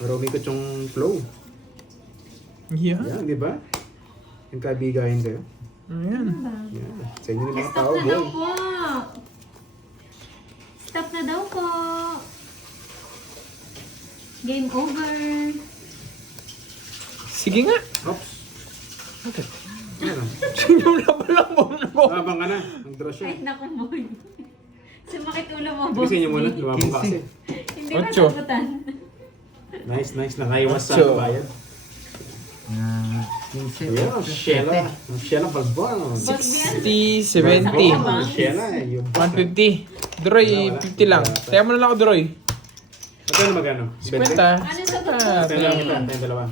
Para umikot yung flow. Yeah. Yan, di ba? Yung kabigahin kayo. Ayan. Yan. Sa inyo yung mga Stop tao, na daw boy. po. Stop na daw po. Game over. Sige nga. Oops. Okay. Ano? Yung labalang mo. Abang ka na. Ang draw siya. Ay, naku mo. Sumakit ulo mo, Sige sa inyo muna. Bossy. Lumabang ka kasi. Hindi ba Ocho. sagutan? Nice, nice. Nakaiwas sa Ocho. bayan. 15. Yeah, Sheila. Sheila Balbon. Boss Bian. 60, 70. Sheila. Yung 150. Droy, 50 lang. Kaya mo na lang ako, Droy. Magkano magkano? 50. Ano sagot, Boss Tayo lang kita. Bian? Tayo dalawa.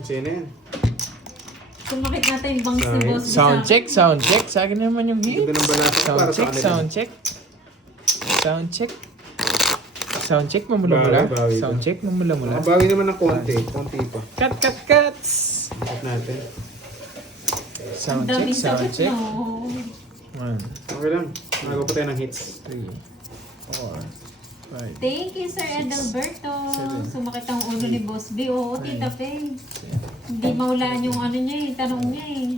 Sino yan? Sumakit natin yung bangs ni Boss Bian. Sound check, sound check. Sa akin naman yung Ganda hit. ng balasa Sound para sa check, kanila. sound check. Sound check. Sound check, mamula-mula. Bawi, bawi Sound ito. check, mamula-mula. Makabawi naman ng konti. Konti pa. Cut, cut, cuts. Cut natin. Ang Sound check, daming sound sagot, check. no? 1, Okay lang. Magawa pa tayo ng hits. 3, 4, 5. Thank you, Sir Adalberto. Sumakit ang ulo ni Boss B. Oo, Tita Faye. Hindi maulaan yung ano niya eh, tanong niya eh.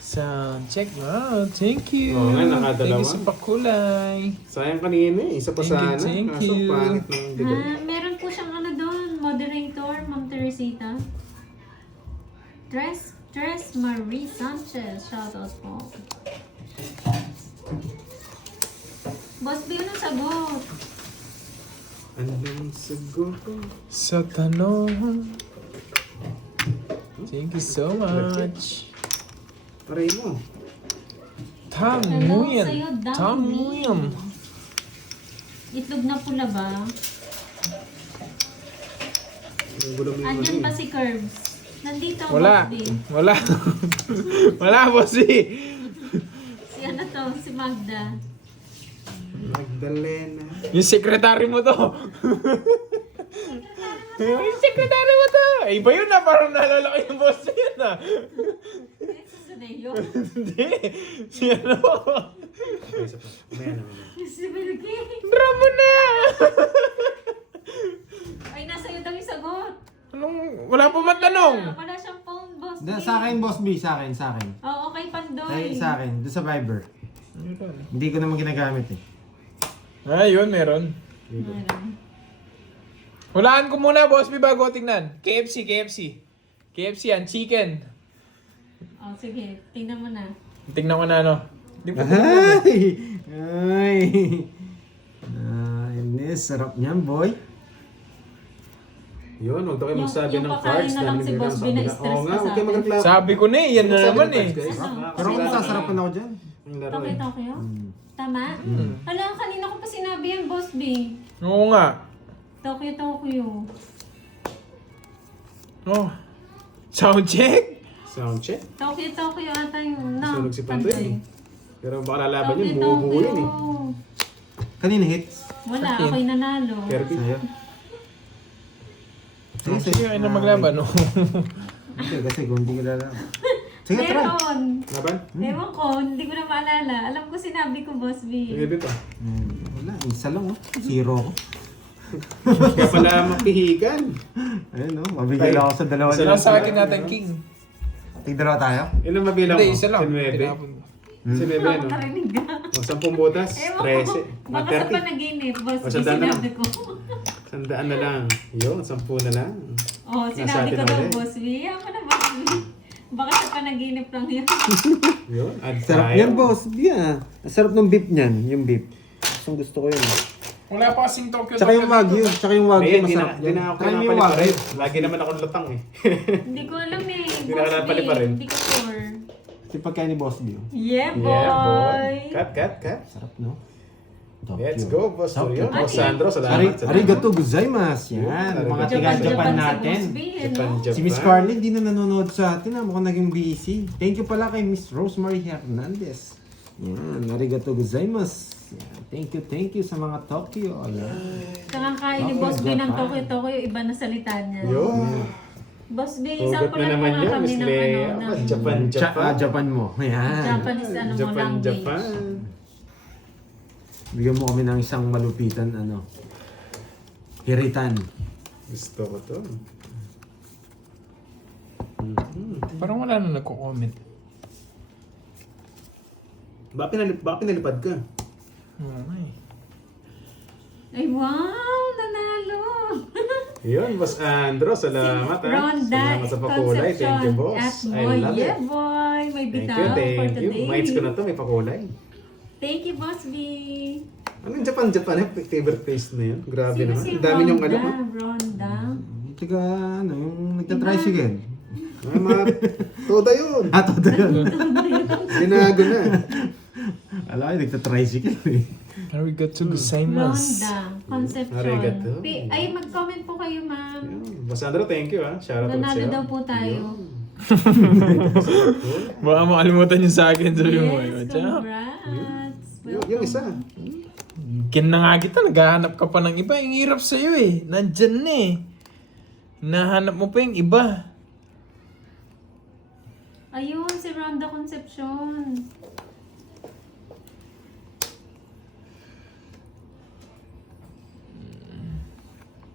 Sound check. Wow, thank you. Oo nga, nakadalawa. Thank you sa pakulay. Sayang kanina eh. Isa pa Thank you, sana. thank Kaso you. pangit ng bigay. Meron po siyang ano doon, moderator, Ma'am Teresita. Tres Marie Sanchez, shoutout po. Boss B, anong sagot? Anong sagot ko? Sa tanong. Thank you so much. Paray mo. Tam Hello Nguyen. sa'yo, Dami. Tam Nguyen. Itlog na pula ba? Ang gulo mo yung Andyan ano pa eh. si Curbs. Nandito, Wala. Boss B. Wala. Wala, bossy. Si ano to, si Magda. Magdalena. Yung sekretary mo to. Yung sekretary mo to. Eh, iba yun na. Parang naalala ko yung boss na yun ah. Eh, susunod yun. Hindi. Si ano. Okay, isa pa. Mamaya na, mamaya. Si Bilgi. Drama na. Ay, nasa iyo daw yung sagot. Anong, wala pa man tanong. Wala siyang phone, Boss B. Sa akin, Boss B, sa akin. Oo, kay Pandoy. Ay, sa akin, doon sa Viber. Hindi ko naman ginagamit eh. Ah, yun, meron. Meron. Hulaan ko muna, boss, may bago tingnan. KFC, KFC. KFC yan, chicken. Oh, sige. Tingnan mo na. Tingnan ko na, ano. Di po Ay! Ay! Ay, sarap niyan, boy. Yun, huwag daw kayo magsabi Yung ng pakain cards. na lang si Boss B na stress Oo nga, pa huwag sa kayo akin. magreklamo. Sabi ko na eh, yan na Magsabi naman ng eh. cards, guys. Ano? Pero kung masasarapan ako dyan. Ang laro eh. Tokyo? Tama? Hala, kanina ko pa sinabi yan, Boss B. Oo nga. Tokyo. Oh. Sound check? Sound check. Tokyo ata yung Sunog si Pandoy. Pero baka lalaban yun, buo yun eh. Kanina hits. Wala, Akin. ako'y nanalo. Kirby. Sa'yo. Sige, Sige, kayo na maglaban, no? Hindi, kasi kung hindi ko lalaban. Sige, try. Meron. Laban? Ewan ko, hindi ko na maalala. Alam ko sinabi ko, Boss B. Kirby pa. Wala, isa lang oh. Zero ko. Kaya pala mapihigan. Ayun oh, mabigay lang ako sa dalawa Isa nila. Wala sa akin natin, King. Tigdalawa tayo? Ilan mabilang mo? Hindi, isa lang. 9. Tinapon ko. 9 yan, no? Nakarinig ka. O, 10 butas, Ewan ko. 13. Baka sa panaginip, Boss O, B, sandaan na lang. sinabi ko. 100 na lang. Yun, 10 na lang. Oh, sinabi atin ko na daw, ulit. Boss B. Ako na, Boss B. Baka sa panaginip lang yun. Yun, add Sarap tayo. yan, boss. Yeah. Sarap ng beef niyan, yung beef. Gusto ko yun. Wala pa kasing Tokyo. Tsaka yung wagyu, tsaka yung wagyu Ayun, masarap di yan. na ako Try mo yung pinapali pa wagyu. rin. Lagi naman ako lutang eh. Hindi ko alam eh, Hindi Boss na napali B. pa rin. Hindi ko sure. Kasi pagkain ni Boss B. oh. Yeah, Yeah, boy. boy. Cut. Sarap, no? Let's go, Boss Tokyo. Tokyo. Boss Sandro, salamat. Arigato gozaimasu. Yan, mga tiga-Japan natin. Japan. Si Miss Carly, di na nanonood sa atin. Mukhang naging busy. Thank you pala kay Miss Rosemary Hernandez. Yan, arigato gozaimasu. Yan, thank you sa mga Tokyo. Yan. Kakakain ni Tokyo, Boss B ng Japan. Tokyo, iba na salita niya. Yun. Boss B, Hugot sample na lang naman mga yun, kami Miss ng Lea. ano, ng Japan. Japan mo. Yan. Japanese ano mo language. Japan. Bigyan mo kami ng isang malupitan, ano. Hiritan. Gusto ko to. Parang wala na nagko-comment. Bakit pinalipad ka? Okay. Ay, wow! Nanalo! Yun, Boss Andro, salamat ha. Ronda Salamat sa pakulay. Thank you, boss. At I boy, love yeah, it. boy! May Thank bitaw you, for thank you. today. Mites ko na to, may pakulay. Thank you, Boss B. Anong Japan eh? Favorite taste na yun. Grabe Sino naman. si Ang dami niyong Ronda? alam ha. Ronda? Tiga, ano, yung nagta-tricycle. Ay, mga toda yun. Todo yun. Binago na. Alam ko, nagta-tricycle eh. Arigato gozaimasu. Ronda. Concepcion. Arigato. Ay, mag-comment po kayo, ma'am. Yun. Boss Andro, thank you ha. Shout out Nanalo sa'yo. daw po tayo. Baka makalimutan yun sa akin. Sabi mo, Yes, congrats. Yung isa. Kin na nga kita, naghahanap ka pa ng iba. Ang hirap sa'yo eh. Nandyan na eh. Hinahanap mo pa yung iba. Ayun, si Ronda Concepcion.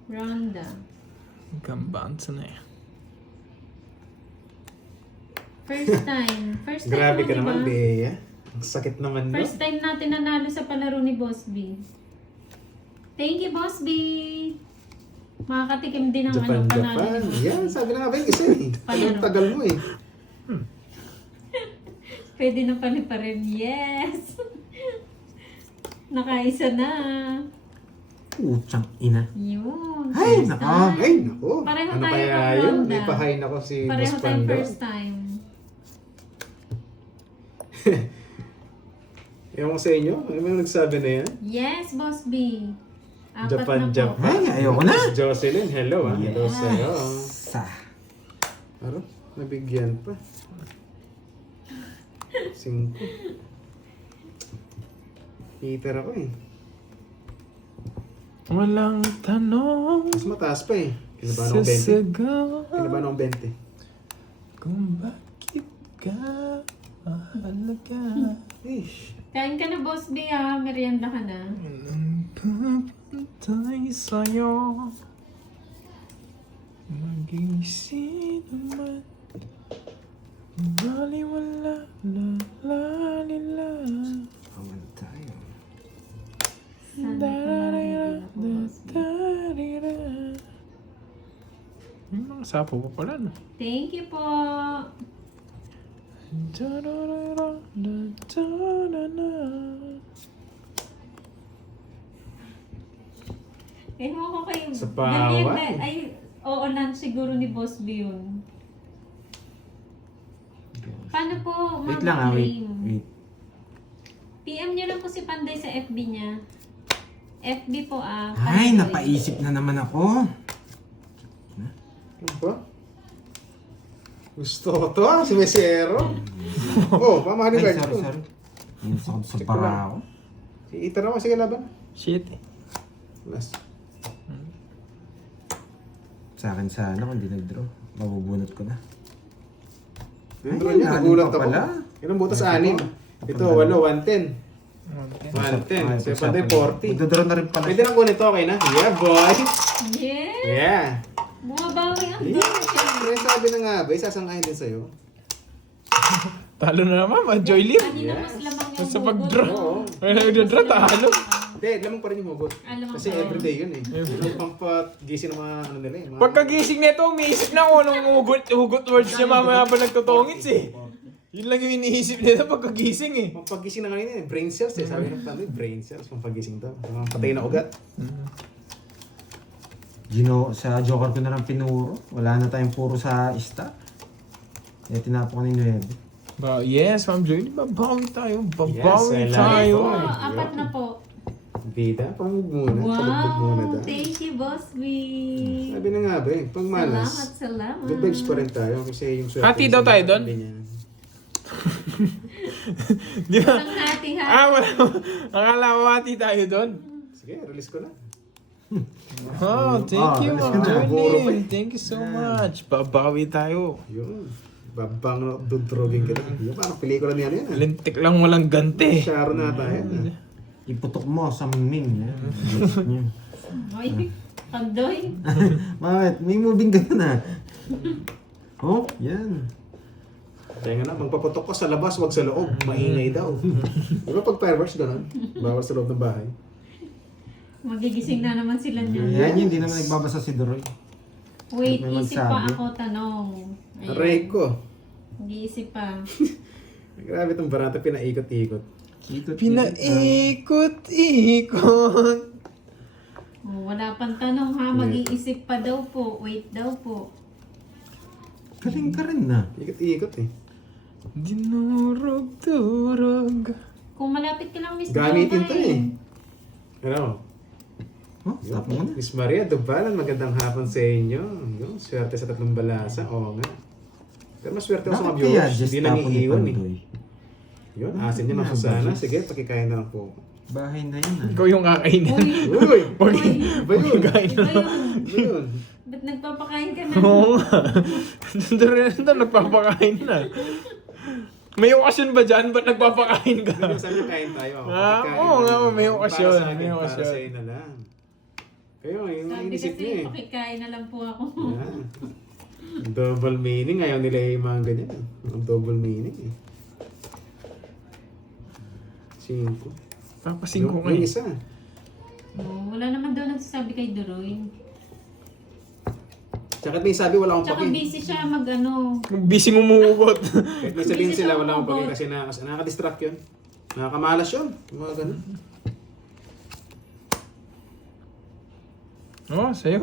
Ronda. Gambansa na eh. First time. First time Grabe mo, ka di ba? naman, Bea. Ang sakit naman no. First time natin nanalo sa palaro ni Boss B. Thank you, Boss B. Makakatikim din ng Japan, panalo Japan. ni Boss B. Yan, sabi na nga ba yung isa eh. Ang tagal mo eh. Pwede na pala pa rin. Yes! Nakaisa na. Putsang ina. Yun. Ay, first nako. time. Ay, naku. Pareho Ano tayo kaya ng yun? ronda. May pahain ako si Pareho Boss tayong Pando. first time. Ewan ko sa inyo, may nagsabi na yan. Yes, Boss B. Apat Japan, na po. Japan. Ay, ayoko na. Miss Jocelyn, hello ha. Hello Yes. sa'yo. Sa. Aro, nabigyan pa. 5. Heater ako eh. Walang tanong. Mas mataas pa eh. Kinabahan akong 20. Sasagaw. Kinabahan akong 20. Kung bakit ka mahalaga. Ish. Kain ka na, Boss B, ha? Merienda ka na. Papantay sa'yo. Magising naman. Baliwala, la la lila. Awan tayo. Dararira, dararira. Yung mga sapo pa pala, no? Thank you po. Dararira, dararira. Ewan ko kayo. Sa pawan. Ganyan ba? Ay, oo lang siguro ni Boss B yun. Paano po, Wait Mama lang wait. Cream? Wait. PM niyo lang po si Panday sa FB niya. FB po Ay, Panday. napaisip na naman ako. Ano ba? Gusto ko to ah, si Mesero. Oh, mamahalin Ay, guard ko. sorry. Yun sa para ako. Si Ethan naman, sige laban. Shit eh. Last. Sa akin sana kung di nag-draw. Mabubunot ko na. Yung Ay, draw niya, lalim nagulat pa ako. pala. Yun ang butas Ay, 6. ito. Ito, 8, 110. Okay. 110. Siya Panday 40. Magdodraw na rin pala. Pwede na kunin to, okay na? Yeah, boy! Yes! Yeah! Bumabawi ang Yeah! doon siya. Pero sabi na nga ba, isasangayin din sa'yo. Talo na naman, ma-joy live. Kanina Yes. mas lamang yung Sa hugot. pag-draw. Oo. Ay, nagdadraw, talo. Hindi, lamang pa rin yung hugot. Lamang Kasi pa rin. everyday yun eh. Yung pampagising ng mga ano nila eh. Mga... Pagkagising nito, umiisip na ako nung hugot words niya mamaya pa nagtutungits eh. Yun lang yung iniisip nila pagkagising eh. Pampagising na kanina eh. Brain cells eh. Sabi ng tanong, brain cells. Pampagising daw. Mga patay na ugat. Sa Joker ko na lang pinuro. Wala na tayong puro sa ista. Kaya tinapon ko na yung 9. Yes, Ma'am Joy, babawi tayo. Babawi Yes, I love tayo. it. Oh, apat na po. Bida, pamug muna. Palugbog muna Wow! daw. Thank you, Boss B. Sabi na nga ba eh. Pag malas, Salamat. good vibes pa rin tayo. Kasi yung swerte. Hati daw tayo doon? Di ba? Ang hati-hati. Wala. Akala ko hati tayo doon. Sige, release ko na. Oh, thank you, Ma'am Buro pa Joy. Thank you so much. Babawi tayo. Yun. Babang na dudrogin kita. Yung parang pelikula niya yan. Lintik lang walang ganti. Sharon na tayo. Iputok mo sa ming. Ay, Pandoy. Bakit? May moving ka na. Oh, yan. Kaya nga na, magpaputok ka sa labas, wag sa loob. Maingay daw. Di ba pag fireworks ganun? Bawal sa loob ng bahay. Magigising na naman sila niyan. Yan yun, hindi naman nagbabasa si Doroy. Wait, May isip pa magsabi. ako tanong. Ayan. Aray ko. Nag-iisip pa. Grabe itong barata, pinaikot-ikot. Pinaikot-ikot. Oh, wala pang tanong ha, mag-iisip pa daw po. Wait daw po. Galing ka rin na. Ikot-ikot eh. Dinurog-durog. Kung malapit ka lang, Miss Gamitin to Dora, Ano? Oh, stop mo na. Miss Maria Dubalan, magandang hapon sa inyo. Yung swerte sa tatlong balasa. Oo nga. Pero maswerte ako sa mga Bakit kaya viewers. just Hindi tapo ni nangiiwan eh. Pandoy? Yun, asin niya mapusana. Sige, pakikain na lang po. Bahay na yun ah. Ikaw yung kakainin. Uy, Uy! Pag Iba yun! kain iba na. yun. Iba yun! Ba't nagpapakain ka na? Oo nga. Doon nagpapakain na. May okasyon ba dyan? Ba't nagpapakain ka? Hindi, sabi niya kain tayo. Ah, Pakikain oo na nga, lang. may okasyon, Para sa akin, may para okasyon. sa iyo na lang. Kayo, yung Sabi inisip kasi, niyo eh. pakikain na lang po ako. Yan. Double meaning. Ayaw nila yung mga ganyan. Ang double meaning eh. 5. Papasing ko Yung kayo. isa. Oh, wala naman daw nagsasabi kay Doroy. Tsaka may sabi wala akong Tsaka paki. busy siya mag-ano. Busy umuugot. Kahit may sabihin busy sila siya wala akong paki umugot. kasi nakaka-distract yun. Nakakamalas yun. Yung mga ganun. Oo, sa'yo.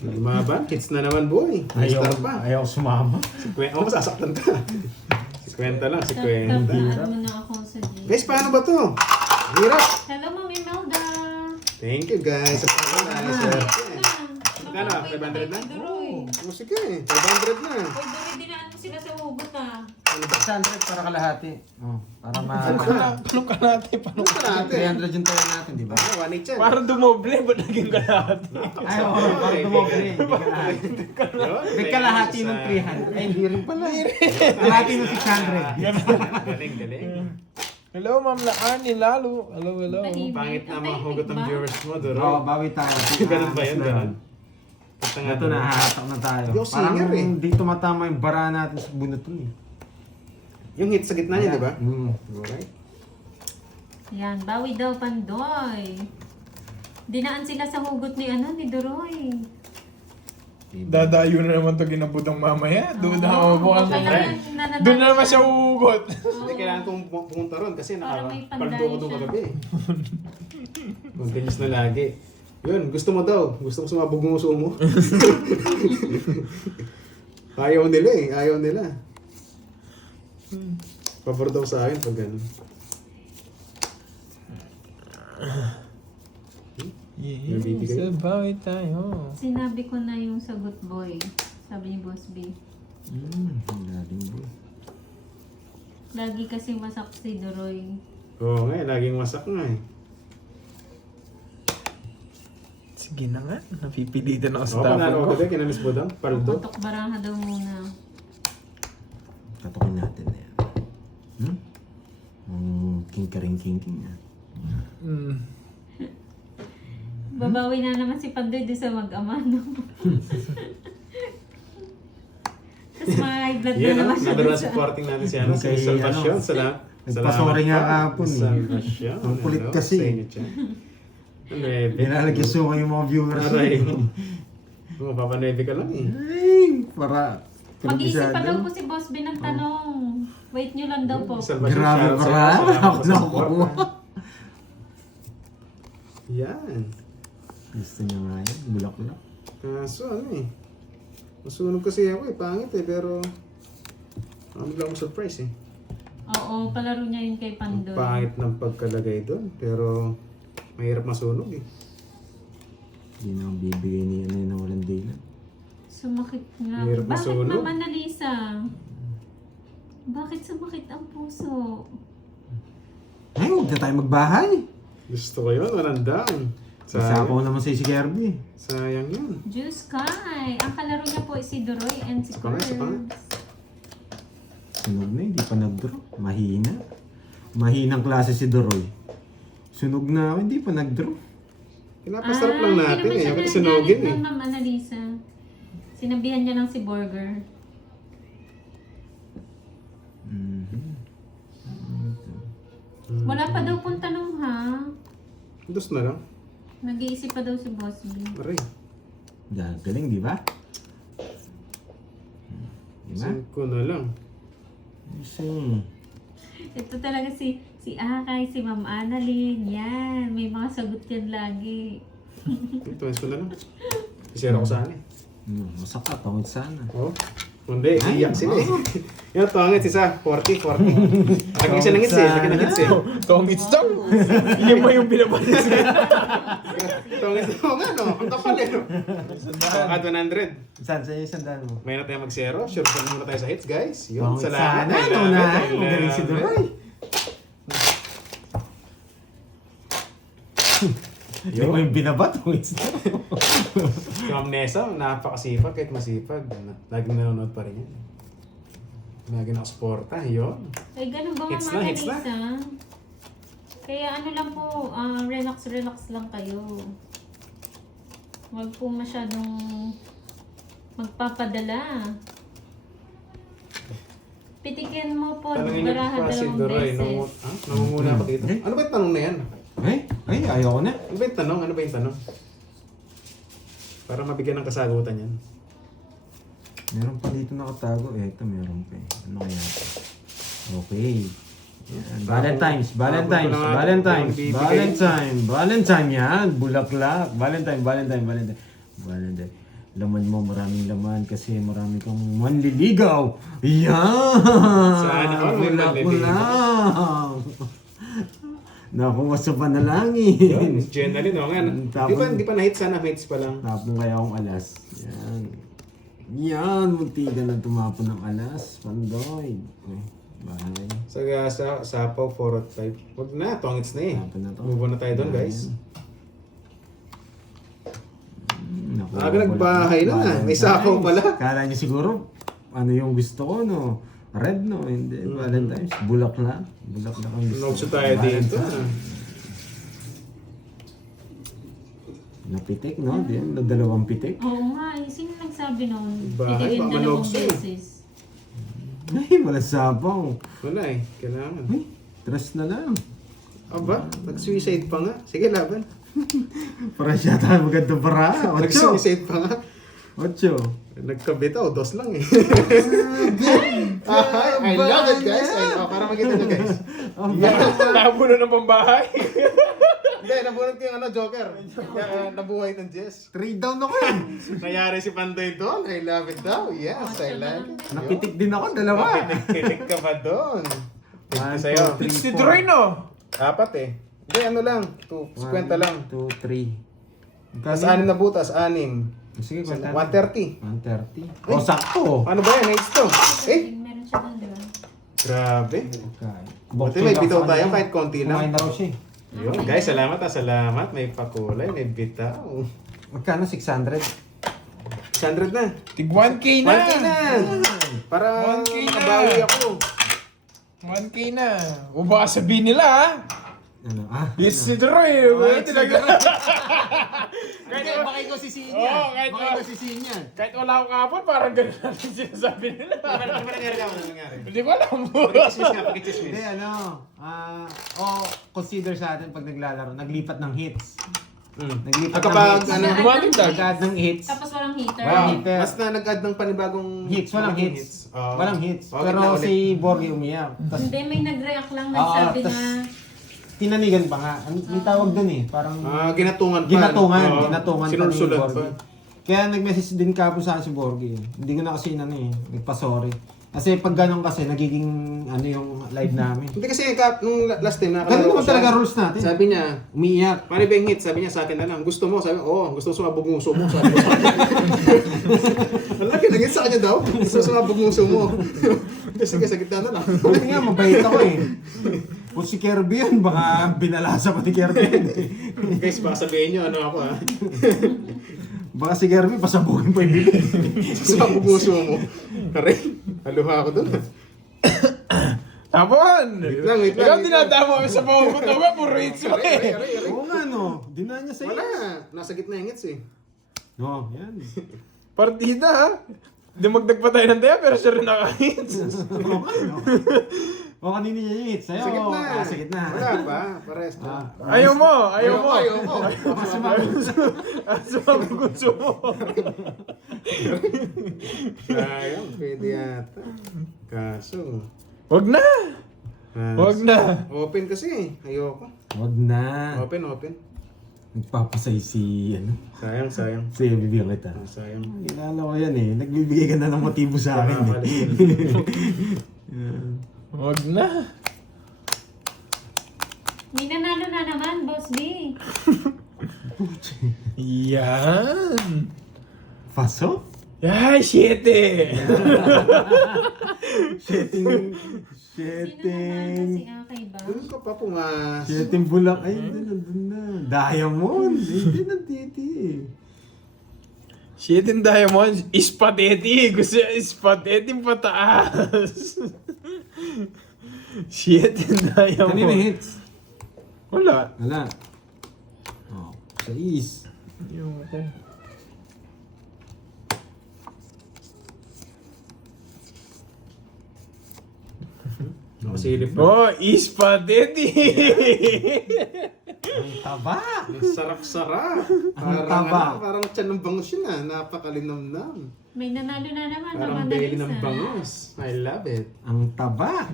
Lumaban. Hits na naman boy. Star pa. Ayaw sumama. Ako masasaktan ka. 50 lang. 50. Tataan mo na ako sa G. Guys, paano ba to? Hirap. Hello, Mami Melda. Thank you guys. Sa pagkakala. Magkano? Makakabay 500 na? kay Doroy. Oh, sige. 500 na. Uy, Doroy, dinaan mo sila sa hugot ah. 600 para kalahati. Oh, para ma... Paano ka natin? Paano Ano ka? ka natin? 300 yung tayo natin, di ba? Ano, 1 yan. Para dumoble, ba't naging kalahati? Ay, oo, para tumobre. Hindi kalahati. May kalahati ng 300. Ay, hindi rin pala. Kalahati ng 600. Galing, galing. Hello, Ma'am Laani, lalo. Hello, hello. Pangit na mga hugot ng viewers mo, Doro. Oo, bawi tayo. Ganun ba yun? Ganun? Ito na, hahatak na tayo. Yung singer Parang eh. di tumatama yung bara natin sa bunuton eh. Yung hit sa gitna niya, di ba? Alright. Yan, bawi daw Pandoy. Dinaan sila sa hugot ni ano ni Doroy. Dadayo na naman ito ginabudang mamaya. Doon na ako Oo, bukas. kailangan Doon na naman siya uugot. Hindi, kailangan kong pumunta ron kasi Para may nakapaldo ko doon pandayo kagabi. Continuous na lagi. Yun, gusto mo daw. Gusto ko sumabog ng uso mo. Ayaw nila eh. Ayaw nila. Pabor daw sa akin pag gano'n. May bibigay. Yes, sabay tayo. Sinabi ko na yung sagot boy. Sabi ni Boss B. Galing bro. Lagi kasi masak si Doroy. Oo nga, laging wasak nga eh. Sige na nga, napipilitan ako sa Oo, tapon panalo ko. ko kagabi, kinamis mo daw. Paldo. Putok baraha daw muna. Katukin natin na yan. King-karing-king-king ah. Babawi na naman si Pandoy doon sa mag-ama, no? Tapos mga high blood na Yan, naman siya number dun one sa... supporting natin si ano, si Okay, Salvacion. ano, nagpasori nga kahapon eh. Salvacion. Ang kulit Hello, kasi. sa inyo dyan. Nilalagay suka yung mga viewers. Aray. Oo, papanebe ka lang eh. Ay, para... Mag-iisip pa daw po si Boss B ng tanong. Wait nyo lang daw po. Salvacion, Grabe shoutout pa sa'yo. ka. Salamat Ako sa na support, ako. ha. Yan. Gusto niya nga yan. Bulak-bulak. Kaso ano eh. Masunog kasi ako eh, pangit eh, pero... Ang bigla akong surprise eh. Oo, palaro niya yun kay Ang Pandoy. pangit ng pagkalagay doon, pero... Mahirap masunog eh. Hindi na akong bibigay ni ano yung walang dila. Sumakit nga. Hirap Bakit masunog. Mama Annalisa? Bakit sumakit ang puso? Ay, huwag na tayo magbahay. Gusto ko yun, walang down. Sasapaw naman sa si Kirby. Sayang yun. Juice Sky. Ang kalaro niya po si Doroy and si Sa pangit, sa pangit. Curbs. Sunog na, hindi pa nag-draw. Mahina. Mahinang klase si Doroy. Sunog na ako, hindi pa nag-draw. Pinapasarap lang natin hindi eh. naman Kasi siya sunugin nagalit eh. ng Ma'am Annalisa. Sinabihan niya lang si Burger. Wala pa daw pong tanong ha. Dos na lang. Nag-iisip pa daw si Boss B. Aray. Galing, di ba? Di ba? 5 na lang. Kasi, Ito talaga si Akay, si Ma'am Annalyn. Yan, may mga sagot yan lagi. Ito, ko na lang. Isira ko sana eh. masaka, pangit sana. Oh. Hindi, Ay, iyak sila eh. oh. Yung tongits isa, 40. Lagyan siya ng hits eh. Lagyan ng hits eh. Tongits daw. Yung mo yung binabalis. Tongits daw nga no. Ang kapal eh no. At 100. Saan sa'yo yung sandaan mo? May na tayo mag-zero. Sure pa muna tayo sa hits guys. Yun, Pangit salamat. sana, I no love na. it, I Magaling si love Duroy. it. Hindi ko yung binabat. Pangit sana. Si Ma'am Nessa, napakasipag kahit masipag. Laging nanonood pa rin yan. Lagi nakasporta, yun. Ay, ganun ba Hits Ma'am na, hits na. Annalisa? Kaya ano lang po, relax lang kayo. Huwag po masyadong magpapadala. Pitikin mo po, Tanungin niyo baraha pa si dalawang Duroy. beses. Nangunguna pa dito. Ano ba yung tanong na yan? Ay, ayoko na. Ano ba yung tanong? Ano ba yung tanong? Para mabigyan ng kasagutan yan. Meron pa dito nakatago. Ito, meron pa eh. Ano kaya ito? Okay. Yan. Valentine's yan. Bulaklak. Valentine. Laman mo, maraming laman kasi marami kang manliligaw. Yan! Sana all may manliligaw. Nakuha sa Yun, panalangin. generally no nga. Di pa na-hit sana, hits pa lang. Tapon kaya akong alas. Yan, muntiga na tumapon ng alas. Pandoy. Bahay. Sa gasa, sapaw, 4 at 5. Huwag na, tongits na eh. Tapon na to. Move on na tayo doon guys. Naku, Aga nagbahay na nga. May sapaw pala. Kala niyo siguro, ano yung gusto ko, no? Red, no? Hindi. Valentine's. Bulaklak. Bulaklak ang gusto Nogso ko. tayo dito. Napitik, no? Di yan, dalawang pitik. Oo nga, sino nagsabi nun? Bahay, Pitikin baka dalawang manogso eh. beses. Ay, wala sapaw. Wala eh, kailangan. Ay, trust na lang. Aba, nag-suicide pa nga. Sige, laban. Para siya tayo maganda para. 8. Nag-suicide pa nga. 8. Nagkabitaw, 2 lang eh. I love it guys. Para makita nyo guys. Nabuno ng pambahay. Hindi, nabunod ko yung Joker. Kaya nabuhay ng Jess. 3 down ako. Nangyari si Pandoy doon. I love it daw. Yes, I like it. Napitik din ako, dalawa. Kitik ka pa doon. Thank you sa'yo. It's si Duroy no. 4 eh. Hindi, ano lang. 50 lang. 2, 3. Tapos 6 na butas, 6. Sige, 130. 130. Oh, sakto. Ano ba yan? Next to. Eh, Meron siya doon, di ba? grabe. Okay. Buti may bitaw tayo kahit konti Kumain lang. na raw siya. Yun, guys, salamat. May pakulay, may bitaw. Magkano? 600? 600 na. Tig 1K na. 1K na. Para 1K na. nabawi ako. 1K na. O baka sabihin nila ha. Ano? Yes, si Duroy. Talaga. Hindi, baka ikaw sisihin Oo, yan. kahit Baka ba- ikaw sisihin yan. Kahit wala akong kapon, parang ganun natin sinasabi nila. Ano ba nangyari ako? Ano nangyari? Hindi ko alam. Pakichismis nga, pakichismis. Hindi, ano, consider sa atin pag naglalaro, naglipat ng hits. Naglipat Kapag, ng hits. ano, Dumating tag. Nag-add ng hits. Tapos walang heater. Walang heater. Mas na nag-add ng panibagong Hits, walang hits. Walang hits. Okay Pero na ulit. si Borgie umiyak. Tapos Hindi, may nag-react lang, Oo, nagsabi tas- na, tinanigan pa nga. May tawag dun eh. Parang Ginatungan pa. ginatungan. Oo. Ginatungan pa ni Sinulsulan Borgie. Kaya nag-message din kapo sa akin si Borgie. Hindi ko na kasi nagpa-sorry. Kasi pag ganun kasi, nagiging ano yung live namin. Hindi kasi nung last time Ganun naman talaga rules natin. Sabi niya, Umiiyak. paano ba yung hit? Sabi niya sa akin na lang. Gusto mo? Sabi ko, oo. Gusto mo sumabog nguso mo? Sabi ko. Ang laki ng hit sa kanya daw. Gusto mo sumabog nguso mo. Sige, sa gitna na lang. Buti nga, mabait ako eh. Kung si Kirby yun, baka binalasa pa ni Kirby yun eh. Guys, baka sabihin niyo ano ako ha. Baka si Kirby, pasabugin pa yung bibig. Sumabog nguso mo. Kare, haluha ako doon. Hapon! Wait lang, wait lang, Ikaw wait lang. dinadama mo sa pamumuto ba? Puro hits mo eh. Oo nga no, dinaan niya sa'yo. Wala, nasa gitna yung hits eh. No, yan. Partida ha? Dumagdag pa tayo ng daya pero siya rin naka-hits. Oo nga no. O kanina niya yung hits sa'yo. Sa gitna. Sa gitna. Wala pa, pares na. Ayaw mo! Ayaw mo! Ayaw mo. Sumagugusto mo! Sayang, pwede yata. Kaso, Wag na! Wag na! Open kasi eh. Ayoko. Wag na. Open, open. Nagpapasay si, Sayang, sayang. si bibigyan kita. Sayang. Kilala ko yan eh. Nagbibigay ka na ng motibo sa akin eh. Yan. Wag na! May nanalo na naman, Boss B. Yan! Paso? Ay, 7! Sheting. Sino naman si Akay ba? Doon ka pa pumas. Sheting bulak. Ay, nandun na. Diamond. Hindi nanditi eh. Shit in Diamonds, spaghetti! Gusto niya spaghetti pataas! Shit in Diamonds. Kanina hits. Wala. Wala. Oh, sa is. Yung ako. Nakasilip pa. Oh, spaghetti! Ang taba. Ang sarap-sarap. Parang, taba. parang tiyan ng bangus yun ah. Napakalinamnam. May nanalo na naman. Parang belly ng bangus. I love it. Ang taba.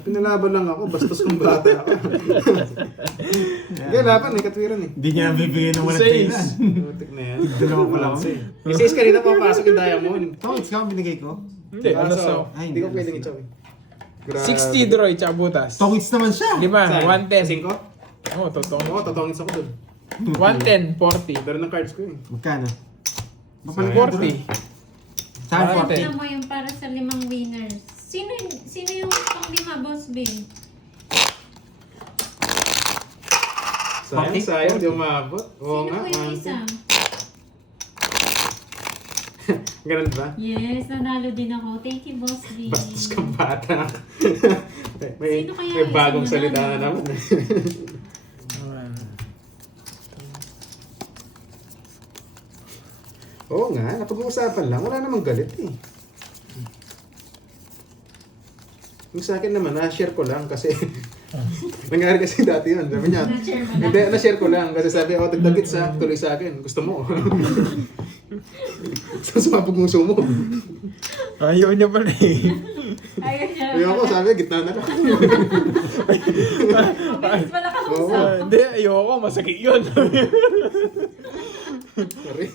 Pinalaban lang ako, bastos ng bata ako. Hindi, laban eh, katwiran eh. Hindi niya bibigyan ng walang Says. kailan. Butik na yan. Dalawa pa lang. Isa kanina papasok yung diamond. Tongits ka ang binigay ko? Hindi, ano Kaso, sa... Ay, hindi ko hindi, pwedeng sige. i-chow eh. 60 Droy, tsaka butas. Tongits naman siya. 5, 110. 5? Oh, totoo. Oo, totongits ako dun. 110, 40. Pero ng cards ko eh. Magkano? 40. Saan Ah, 40? Tignan mo yung para sa 5 winners. Sino yung pang-5, Boss B? Sayang, Bakit? sayang, di umabot. Oo Sino nga, po yung isa? Ganun ba? Yes, nanalo din ako. Thank you, Boss B. Bastos kang bata. may, Sino kaya may yung bagong isang salita na nanalo? naman. Oo nga, napag-uusapan lang. Wala namang galit eh. Yung sa akin naman, na-share ko lang kasi nangyari kasi dati yun. Sabi niya, Na-share mo lang? hindi, na-share ko lang kasi sabi, oh, dagdagit sa tuloy sa akin. Gusto mo? Sumabog mo sumo. Ayaw niya pala eh. Ayun siya. Ayoko, sabi, gitna na lang. Mabilis pala Oo. kausap. Hindi, ayoko. Masakit yun. Sorry.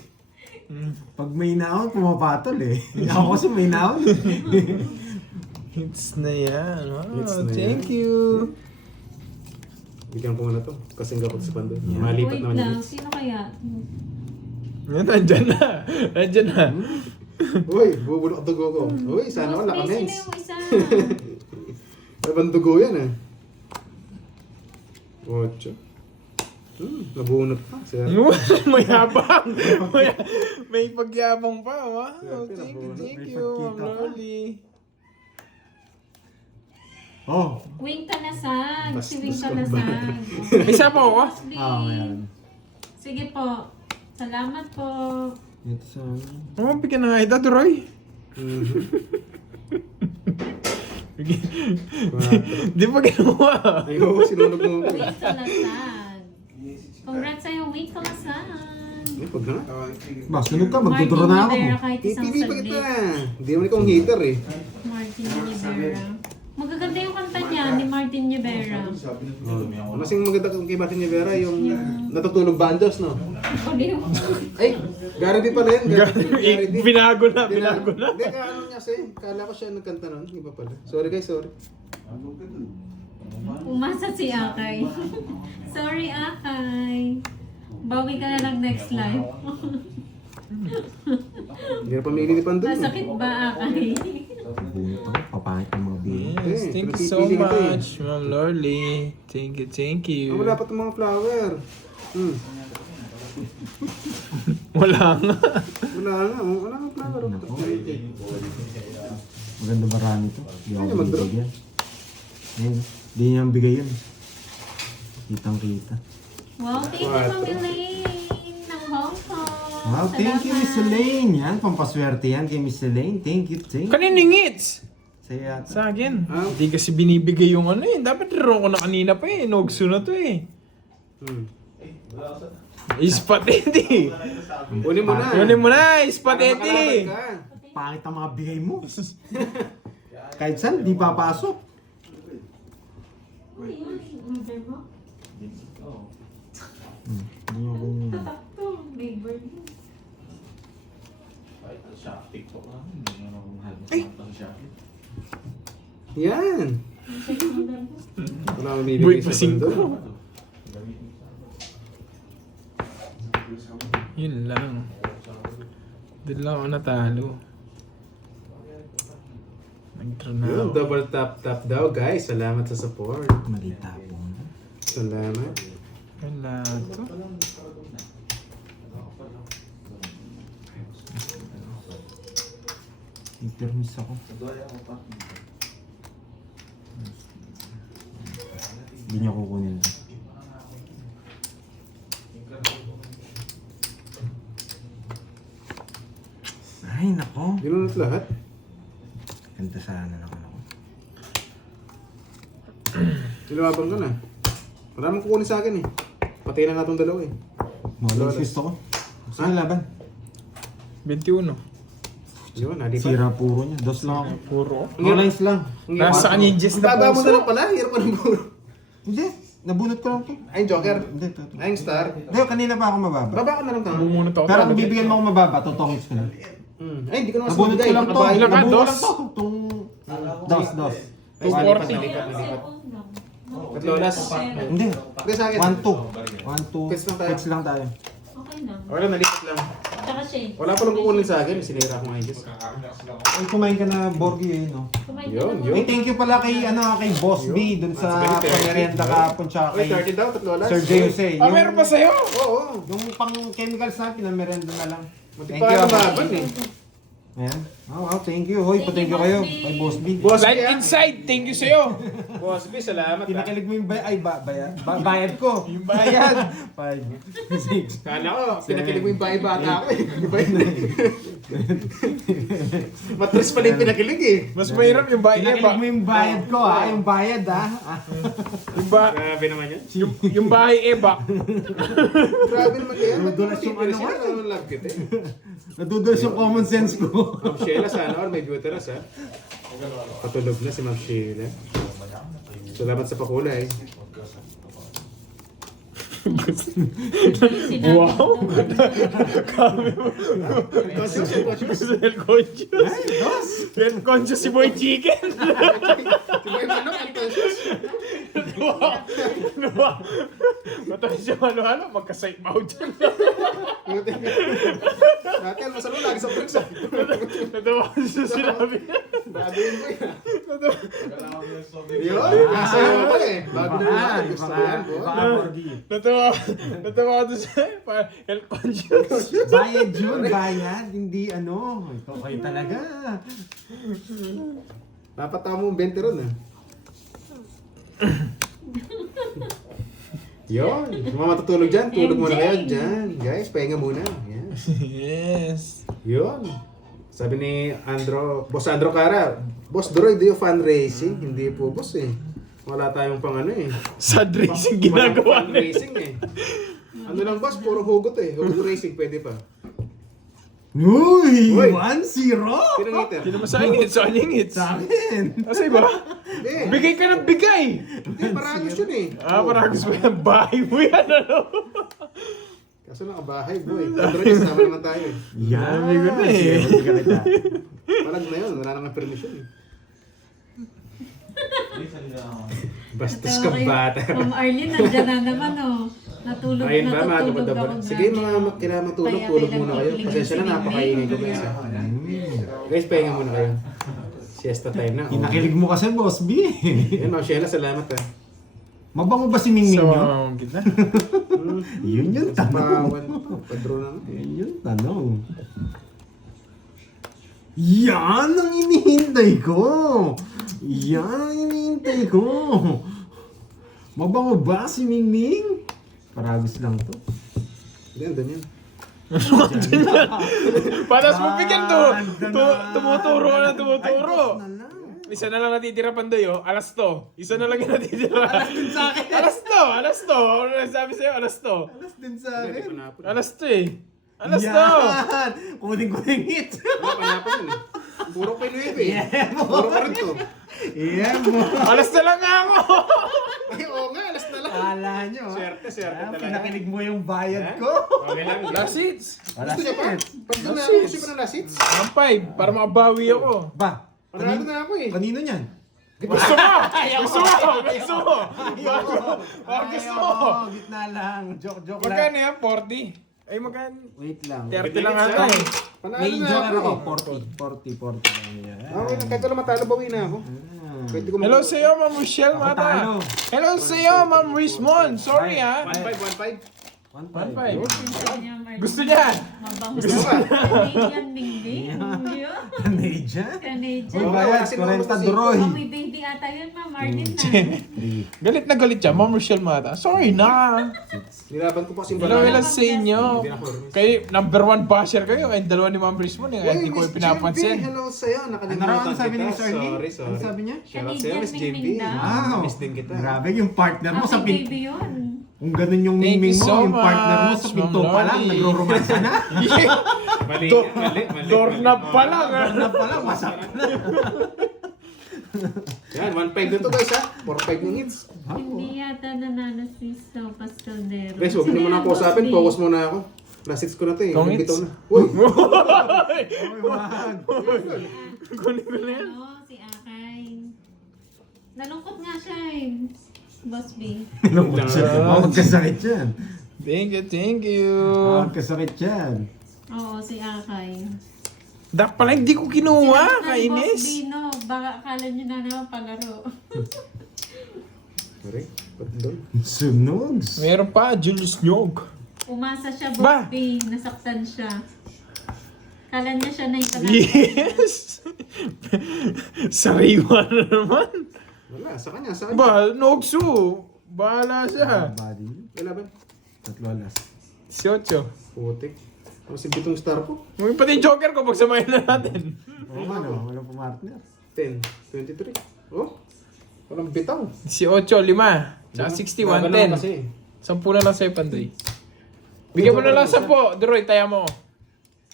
Pag may naon, pumapatol eh. Ako kasi may naon. Hits na yan. Wow, Hits na thank yan. you. Bigyan ko muna to. Kasing gapot sa pando. Yeah. Malipat Wait naman lang, yun. sino kaya? Yan, nandyan na. Nandyan na. Uy, bubulok dugo ko. Uy, sana Boss wala B, ka sino mens. yung isa? Ibang dugo yan eh. 8. Nabunot pa. Sir. Mayabang. May pagyabang pa. Wow, Swerte, thank you, nabunot. thank May you, pagkita Ma'am pa. Loli. Oh. Wing Talasag. Si Wing Bastos ka Talasag. Isa po ako. Boss B. Ayan. Sige po. Salamat po. Ito sa Oh, bigyan na nga ito, Roy. Di pa ginawa. Ayoko, sinunog mo. Wing Talasag. Congrats sa'yo, Wing Talasag. Ay, pag na. Ba, sunog ka, magduduro na ako. Rivera kahit isang Pipili pa saglit. kita. Hindi naman ikaw ang hater eh. Martin Rivera. Magaganda yung kanta niya ni Martin Rivera. Ano kasing maganda kay Martin Rivera yung natutulog bandos, no? Baliw. Ay, Garedy pala yun. Garedy. Binago na, binago na. Hindi, ano niya kasi. Kala ko siya nagkanta nun. Iba pala. Sorry guys, sorry. Umasa si Akay. Sorry, Akay. Bawi ka na lang next live. Hindi na pamili ni Pandon. Masakit ba, Akay? Buto, papangit ang mga bill. Yes, Eh, thank you so pinapipili kita eh. much, Ma'am Loli. Thank you, thank you. Ah, wala pa itong mga flower. Wala nga. Wala nga. Wala nga flower. Nako. Maganda marami to. Hindi ako Ay, mag-draw. bibigyan. Ayun, hindi niya ang bigay yun. Kitang-kita. Wow, thank you, What? Mami Elaine ng Hong Kong. Wow, thank you, Miss Elaine. Yan, pampaswerte yan kay Miss Elaine. Thank you, thank you. Kanino yung hits? Saya yata. Sa akin. Ah. Hindi kasi binibigay yung ano eh. Dapat laro ko na kanina pa eh. Nogso na to eh. Spaghetti. Kunin mo na. Kunin mo na, Para spaghetti. makalaban ka. Pangit ang mga bigay mo. Kahit saan, di papasok. Ano yun? Order mo? Hindi ako... Tatakto. Big bird yun. Yan. Ang second order mo. Wala akong Boy, bibigay sa pasing bando. ko. Yun lang. Doon lang ako natalo. Nag-turn na Yun, ako. double tap daw guys. Salamat sa support. Malita po. Salamat. Wala to. Intermiss ako. Hindi niya kukunin to. Ay, nako. Yun na lahat. Ganda sana ako. Nilawabang ka na. Maraming kukunin sa akin eh. Pati na nga itong dalawa eh. Model twist ako. Gusto niya laban? 21. Yun, hindi pa. Sira puro niya. Dos lang ako. Puro. Mga lines lang. Nasa kanya yung Jess Ang na baba mo puso. na lang pala. Hirap ko ng puro. Hindi. Nabunot ko lang to. Ay, Joker. Hindi, to. Ay, yung star. Hindi, kanina pa ako mababa. Baba ka na lang tama. Bumunot ako. Pero kung bibigyan mo ako mababa, tutongits ko na. Ay, hindi ko naman Nabunot ko lang to. Kabahay. Ilan ka? Nabunot Dos? lang to. Itong... Dos. Ay, 240. nalipat, Pero nalipat. second lang. Katlolas. Hindi. Okay sa akin. 1-2. Pits lang tayo. Pits lang tayo. Okay na. Wala, nalipat lang. Tsaka shade. Wala pa lang kukunin sa akin. Sinira ko nga yung Diyos. Ay, kumain ka na, Borgie, eh, no? Kumain Yun, ka yun. na Ay, thank you pala kay, kay Boss B, dun sa That's very pamerienda kahapon, tsaka Uy, kay 30 daw, Katlolas. Sir Jose. Ah, meron pa sa'yo? Oo. Yung pang chemicals na, pinamerienda na lang. Mati Thank pa you, yung Boss laban B. eh. Ayan. Wow, thank you. Hoy, Thank thank you, you kayo. Boss B. Kay Boss B. Boss B, Light ah. inside, thank you sa'yo. Boss B, salamat. Pinakilig mo yung bayad ko. Yung bayad. 5, 6. Kala ko, pinakilig mo yung bahay bata ako eh. Iba yun eh. Matris pala yung pinakilig eh. Mas mahirap yung bahay Pinakilig eba. mo yung bayad ko, ha? Yung bayad, ha? Grabe naman yan. Yung bahay eba. Grabe naman yan. Ba't Dudulas yung yung ano, siya? Ano love kita eh. Nadudulas yung common sense ko. Ma'am Sheila, sana all may buteras ha. Patulog na si Ma'am Sheila. Salamat sa pakulay. Wow. Conscious, conscious. Self-conscious. Self-conscious si Boy Chicken. Si Boy Manok, unconscious. Matay siya ano-ano, magka-sight mouth dyan. Dati, masalo lagi sa bricks ah. Natawa ko sa sinabi. Grabe yun boy. Yun, nasa iyo pa eh. Bago na naman, gusto ko yan boy. Natawa ko doon siya. Health conscious. Bayad yun, bayad. Hindi ano. Ikaw kayo talaga. Napatawa mo 20 ron ah. Yun, yung mga matutulog dyan, tulog muna kayo dyan. Guys, pahinga muna. Yan. Yes. Yun. Sabi ni Boss Andro Cara, Boss Droid, do you fundraising? Hindi po, boss eh. Wala tayong pang ano eh. Sad racing ginagawa Walang na. fundraising eh. Ano lang boss, puro hugot eh. Hugot racing, pwede pa. Uy! Uy! 1-0! Pinangiter. Sino mo sa hingit? Sa hingit? Sa akin! Kasi ba? Hindi. Bigay ka ng bigay! Hindi, paragos yun eh. Parang gusto mo yung bahay mo yan, ano? Kaso nakabahay, boy. Android, sama naman tayo eh. Yan! Sabi ko na eh. Sige, kita. Palag na yun, wala nang permission eh. Bastos ka bata. Ma'am Arlene, nandyan na naman oh. Natulog, Ayun ba, natutulog matulog ako. Sige mga kailangan matulog, tulog muna kayo. Pasensya na, napakaingay ko guys. Guys, pahinga muna kayo. Siesta time na. Kinakilig mo kasi, Boss B. Yan, Ma'am Sheila, salamat ah. Mabango ba si Mingming So, nyo? kita. Yun yung tanong. Pawan, padro na. Yun yung tanong. Yan ang inihintay ko. Yan, iniintay ko. Mabango ba si Mingming? Paragos lang to. Ganyan. Patas mo bigyan to. Ganda na. Tumuturo ka na tumuturo. Ay, na lang. Isa na lang natitira Pandoy, oh. Alas to. Isa na lang yung natitira. Alas din sa akin. Alas to. Ano sabi sa'yo? Alas to. Alas din sa Hindi, akin. panapon. Alas to eh. Alas to. Yan! Kunin ko yung hit. Panapon yun eh. Puro kay Nueve eh. Puro ka rin to. Yeah, mo. Alas na lang nga ako. Ay, oo nga, alas na lang. Kala nyo. Swerte talaga. Pinakinig mo yung bayad ko. Okay lang. Last hits. Wala Gusto niya pa? shit. Pag doon na Last ako, hits. gusto ko na last hits. Ang 5 para makabawi ako. Ba? Panalo na ako eh. Kanino niyan? Gusto mo? Gusto mo? Gusto mo? Gusto mo? Ayaw, gitna lang. Joke Magkano lang. yan? 40? Ay magkano? Wait lang. 30 lang ata eh. Panalo May na joke ako. ako eh. 40 lang yan. Okay na, kahit wala matalo, bawi na ako. Pwede ko Hello sa'yo, Ma'am Rochelle Ako Mata. talo. Hello sa'yo, Ma'am Rismon. Sorry ah. 1-5. 1-5. 1-5. Gusto niya? Mabango Gusto sa ba? Canadian Mingming. Canadian? Canadian. Uy, Oo, bayad. kasi 40 Droy. Oh, may baby ata yun, Ma'am Marlin na. Galit na galit siya, Ma'am Rochelle Mata. Sorry na. Nilaban ko pa kasi Hello, hello Wala sa inyo. Hindi na ako. Kayo, number 1 basher kayo. Ay, dalawa ni Ma'am Rismon eh. Hindi ko yung pinapansin. Hello sa'yo. Ano Nakalimutan sabi ni kita. Miss Arlene? Sorry. Ano sabi niya? Shoutout sa'yo, Miss Canadian JB. Mingming daw. Wow. Miss din kita. Grabe yung partner mo sa Ang pin... baby yun. Kung ganun yung Thank mingming you mo, so yung partner mo sa much, pinto Ma'am pa lang, Loli. nagro-romansa na. Mali. Doorknob pa lang. Partner pa lang, masak na. Yan, 1-5 dito guys ha. 4-5 yung hits. Hindi yata nanalo si Sopas Caldero. Guys, huwag niyo muna ako usapin. Focus muna ako. Last hits ko na to eh. Kung Bitaw hits? na. Uy! Oy, wag. Kunin ko na yan. Ano, si Akay. Nalungkot nga siya eh. Boss B. Magkasakit yan. Thank you. Magkasakit yan. Oo, si Akay. Dak pala hindi ko kinuha, Sinabi na ni Boss kainis. B, no? Baka akala nyo na naman palaro. Sorry. Ba't doon? Sunogs. Meron pa, Julius Nyog. Umasa siya, Ba? Boss B. Nasaktan siya. Kala niya siya na yung Yes! Sariwa na naman. Wala, sa kanya, sa kanya. Ba, Nogsu. Bahala siya. Body. Wala ba? Tatlo alas. 18. Putik. Ano si bitong star ko? May pati yung joker ko pag samayin na natin. Oo nga no, walang pumartner. 10, 23. Oh? Walang bitaw. 18, 5. Tsaka 60, Gagalaw 110. kasi. 10 na lang sa'yo, Pandoy. Bigyan mo na lang 10. Droy, taya mo.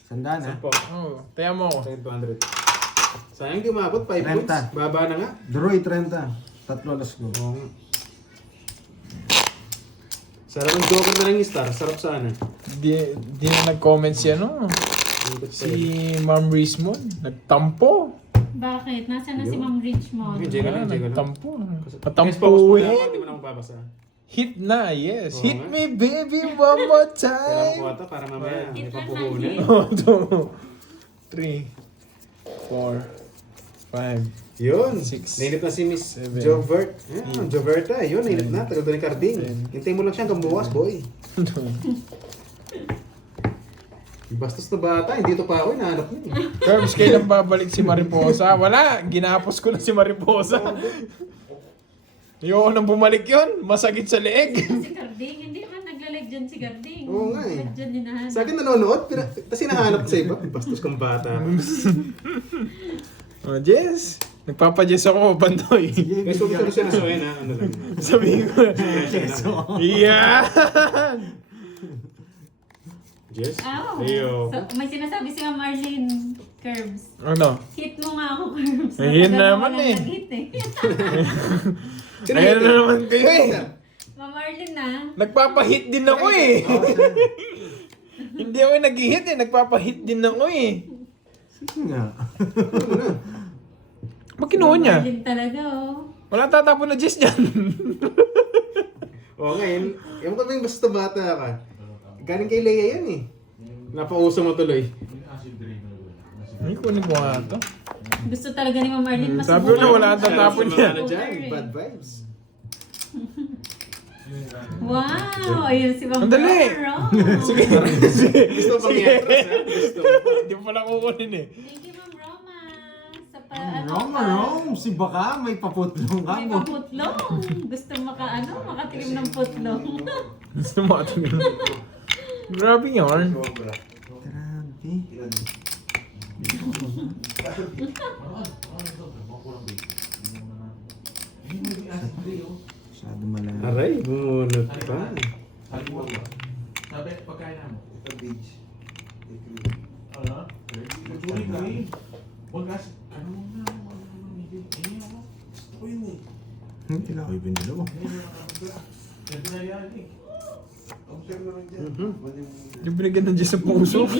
Sandaan ha. Oh, taya mo. 200. Sayang di umabot, 5 points. 30. Baba na nga. Droy 30. Tatlo alas ko. Oo nga. Sarap ng joker na lang yung star. Sarap sana. Di na nag-comment si ano. Si Ma'am Rismon. Nagtampo. Bakit? Nasaan na si Ma'am Richmond? Hindi ka lang, hindi ka lang. Nagtampo. Guys, Patampo focus mo na eh. ako, Hindi mo na ako babasa. Hit na, yes. Oo Hit nga. me baby one more Kailangan time. ko ata para mamaya may Hit lang pampuhunan. natin. 2, 3, 4, 5. Yun. Six. Nainip na si Miss Seven. Jovert. Yeah, Joverta. Yun, nainip na. Tagal doon ni Carding. Hintay mo lang siya hanggang bukas, boy. Bastos na bata. Hindi ito pa ako. Hinahanap niya. Curbs, kailan babalik si Mariposa? Wala, ginapos ko na si Mariposa. Ayoko nang bumalik yun. Masakit sa leeg. Si Garding, hindi man naglalag dyan si Garding. Oo nga eh. Dyan yun Sa akin nanonood. Tapos hinahanap ko sa iba. Bastos kang bata. Oh, Jess. Nagpapa-Jess ako, Pandoy. Guys, huwag ko siya nasuhin ha. Ano lang. Sabihin ko. Yeah! Jess? Oh. Ayo. So, may sinasabi si Ma'am Marlene Curbs. Ano? Hit mo nga ako, Curbs. Ayun Matagal naman mo lang eh. nag-hit eh. Ayan na naman kayo eh. Ma'am Marlene na. Nagpapa-hit din ako eh. Hindi ako yung nag-hit eh. Nagpapa-hit din ako eh. Sige nga. Ba't kinuha niya? Marlene talaga oh. Wala tatapon na Jess dyan. Oo nga, yung kami basta bata ka. Galing kay Leia yan eh. Napauso mo tuloy. Ay, kunin ko nga ito. Gusto talaga ni Ma'am Marlene masubukan. Sabi ko na wala ang tatapon Sa mga niya. ano dyan, bad vibes. Wow! Ayun si Ma'am Andali! Roma. Sige. Gusto pang i-atras ha? Gusto. Hindi mo pala kukunin eh. Thank you, Ma'am Roma. Sa Rome, si baka may paputlong ka May mo. paputlong. Gusto makatikim ng putlong. Gusto mo atin Grabe yarn. Grabe. Masyado malala. Aray, bumunot pa. Sabi, pagkain na mo. Ano? Magsulit ka eh. Huwag kasi, ano mo na, Tila ko yung dalawa. Yung binigyan ng Diyos sa puso. Ma'am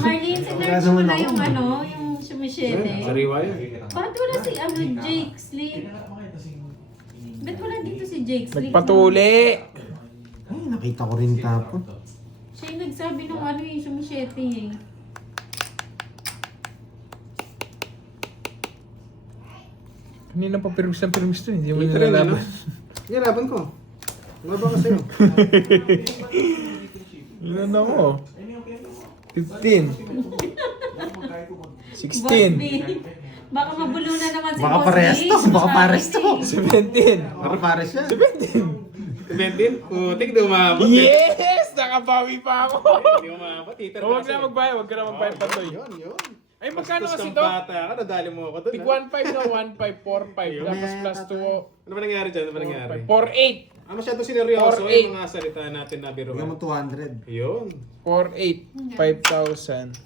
Marlene, sinerch mo na yung yung sumisyete. Sariwa yun. Bakit wala si Jake Sleep? Ba't wala dito si Jake Sleep? Nagpatuli. Ay, nakita ko rin tapon. Siya yung nagsabi ng yung sumisyete eh. Kanina pa perus to, hindi mo Ito rin, ano? nilalaban. Nilalaban ko. Mababa ka sa'yo. Ilan ako? 15. 16. Bosby. Baka mabulo na naman si Baka Boss pares B. to, baka pares to. 17. Baka pare siya. 17? Putik, di umabot. Yes! Nakabawi pa ako. Hindi umabot. Titer Huwag na magbayad, huwag ka na magbayad pa to. Yun, yun. Ay, magkano Bastos kasi kang to? bata ka, nadali mo ako doon. Tig 1.5 na, 1.545. Tapos plus 2, Ano ba nangyari dyan? Ano ba nangyari? 4.8. Ah, masyadong sineryoso 4-8. yung mga salita natin na biro. Bigyan mo 200. Yun. 4.8. 5,000.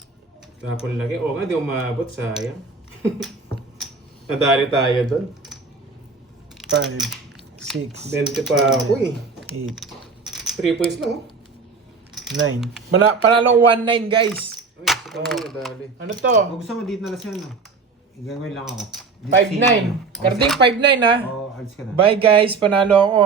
Tapon lagi. Oo nga, di umabot. Sayang. Nadali tayo doon. 5, 6, 20 pa ako eh. 8, 3 points lang oh. 9. Panalo 1-9 guys. Ay, sa nadali. Ano to? Kung gusto mo dito na lang siya, no? Igagawin lang ako. 5-9. Karding 5-9 ha. Oo, alis ka na. Bye guys, panalo ako.